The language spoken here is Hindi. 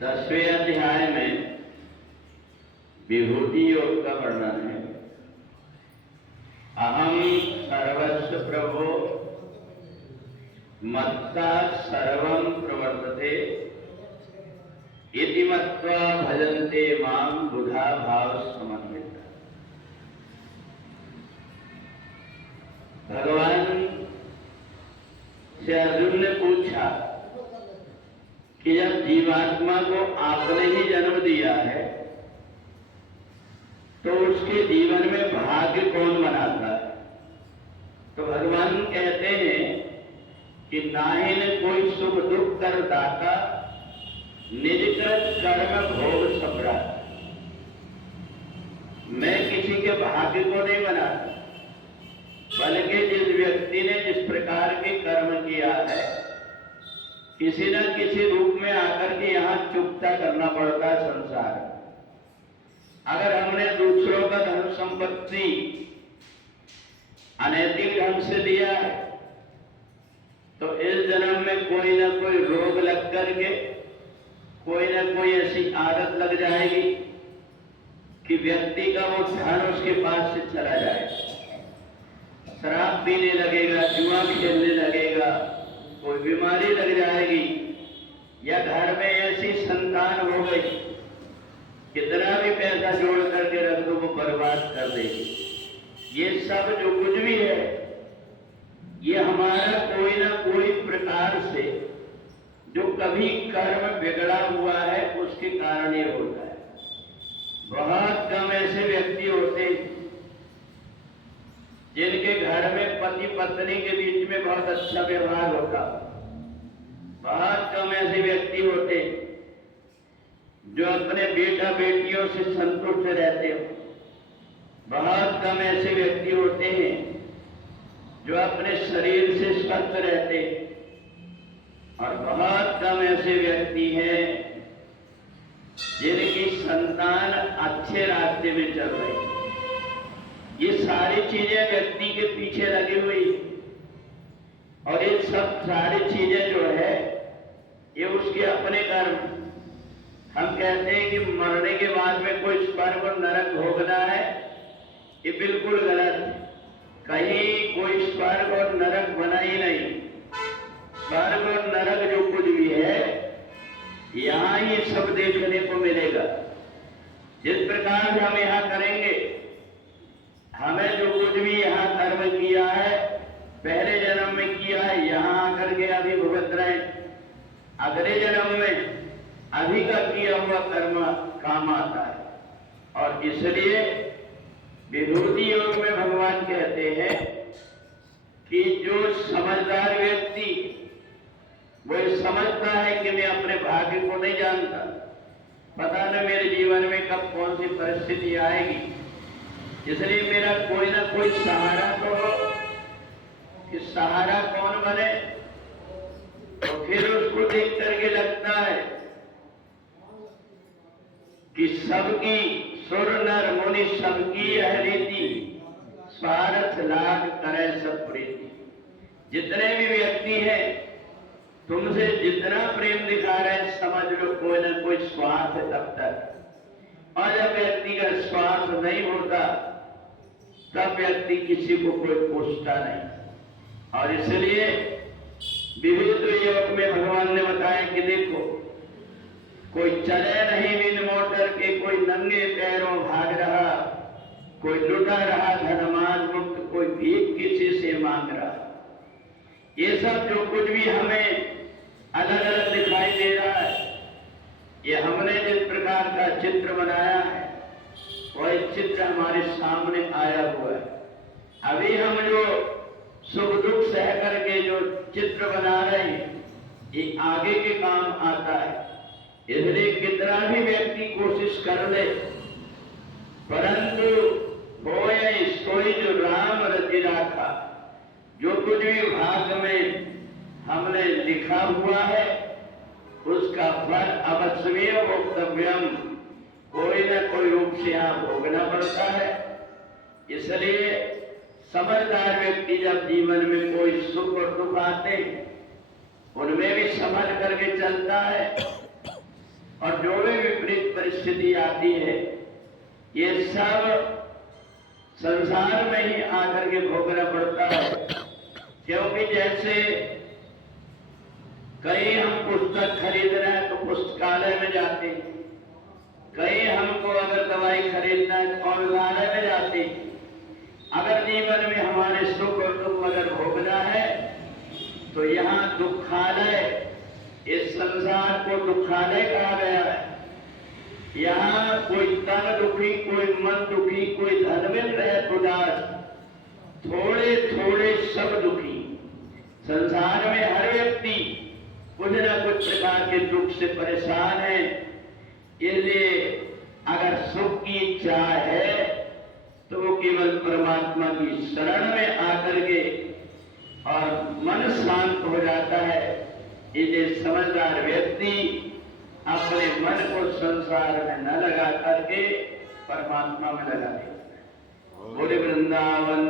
10वें अध्याय में विभूति योग का वर्णन है। अहम सर्वस्व प्रभो मत्ता सर्वं प्रवर्तते इति मत्वा भजन्ते मां बुधा भाव समन्विता। भगवान से अर्जुन ने पूछा कि जब जीवात्मा को आपने ही जन्म दिया है तो उसके जीवन में भाग्य कौन बनाता है? तो भगवान कहते हैं कि नाहि न कोई सुख दुख कर दाता निज कृत कर्म भोग सबरा। मैं किसी के भाग्य को नहीं बनाता, बल्कि जिस व्यक्ति ने जिस प्रकार के कर्म किया है किसी न किसी रूप में आकर के यहाँ चुकता करना पड़ता है संसार। अगर हमने दूसरों का धन संपत्ति अनैतिक ढंग से लिया है तो इस जन्म में कोई ना कोई रोग लग करके कोई ना कोई ऐसी आदत लग जाएगी कि व्यक्ति का वो धन उसके पास से चला जाएगा। शराब पीने लगेगा, जुआ खेलने लगेगा, कोई बीमारी लग जाएगी, या घर में ऐसी संतान हो गई कितना भी पैसा जोड़ करके रख दो वो बर्बाद कर देगी। ये सब जो कुछ भी है ये हमारा कोई ना कोई प्रकार से जो कभी कर्म बिगड़ा हुआ है उसके कारण ये होता है। बहुत कम ऐसे व्यक्ति होते जिनके घर में पति पत्नी के बीच में बहुत अच्छा व्यवहार होता। बहुत कम ऐसे व्यक्ति होते जो अपने बेटा बेटियों से संतुष्ट रहते हो। बहुत कम ऐसे व्यक्ति होते हैं जो अपने शरीर से स्वस्थ रहते हैं, और बहुत कम ऐसे व्यक्ति हैं जिनकी संतान अच्छे रास्ते में चल रही। ये सारी चीजें व्यक्ति के पीछे लगी हुई, और ये सब सारी चीजें जो है ये उसके अपने कर्म। हम कहते हैं कि मरने के बाद में कोई स्वर्ग और नरक भोगना है, ये बिल्कुल गलत है। कहीं कोई स्वर्ग और नरक बना ही नहीं। स्वर्ग और नरक जो कुछ भी है यहाँ ही सब देखने को मिलेगा। जिस प्रकार से हम यहाँ करेंगे, हमें जो कुछ भी यहाँ कर्म किया है पहले जन्म में किया है, यहाँ आकर के अभी भुगत रहे, अगले जन्म में अभी का किया हुआ कर्म काम आता है। और इसलिए विभूति योग में भगवान कहते हैं कि जो समझदार व्यक्ति वो समझता है कि मैं अपने भाग्य को नहीं जानता, पता न मेरे जीवन में कब कौन सी परिस्थिति आएगी, इसलिए मेरा कोई ना कोई सहारा तो हो। कि सहारा कौन बने, तो फिर उसको देख करके लगता है कि सबकी सुर नर मुनि सबकी यह रीति स्वार्थ लाग करे सब प्रीति। जितने भी व्यक्ति हैं तुमसे जितना प्रेम दिखा रहे समझ लो कोई ना कोई स्वार्थ है तब तक। और जब व्यक्ति का स्वार्थ नहीं होता तब व्यक्ति किसी को कोई पूछता नहीं। और इसलिए विविध योग में भगवान ने बताया कि देखो कोई चले नहीं बिन मोटर के, कोई नंगे पैरों भाग रहा, कोई लुटा रहा धनमान मुक्त, कोई भीख किसी से मांग रहा। ये सब जो कुछ भी हमें अलग अलग दिखाई दे रहा है, ये हमने जिस प्रकार का चित्र बनाया है वह चित्र हमारे सामने आया हुआ है। अभी हम जो सुख दुख सह करके जो चित्र बना रहे हैं ये आगे के काम आता है। इसलिए कितना भी व्यक्ति कोशिश कर ले, परंतु होए सोई जो राम रचि राखा। जो कुछ भी भाग में हमने लिखा हुआ है उसका फल अवश्य भोक्तव्यम, कोई न कोई रूप से यहाँ भोगना पड़ता है। इसलिए समझदार व्यक्ति जब जीवन में कोई सुख और दुख आते हैं उनमें भी समझ करके चलता है, और जो भी विपरीत परिस्थिति आती है ये सब संसार में ही आकर के भोगना पड़ता है। क्योंकि जैसे कहीं हम पुस्तक खरीद रहे हैं तो पुस्तकालय में जाते हैं, कहीं हमको अगर दवाई खरीदना है तो औषधालय में जाते हैं। अगर जीवन में हमारे सुख और दुख अगर भोगना है तो यहाँ दुखालय, इस संसार को दुखालय कहा गया है। यहाँ कोई तन दुखी, कोई मन दुखी, कोई धन मिल रहे उदास, थोड़े थोड़े सब दुखी। संसार में हर व्यक्ति कुछ न कुछ प्रकार के दुख से परेशान है। इसलिए अगर सुख की इच्छा है तो वो केवल परमात्मा की शरण में आकर के और मन शांत हो जाता है। इसलिए समझदार व्यक्ति अपने मन को संसार में न लगा करके परमात्मा में लगा देता है। बोले वृंदावन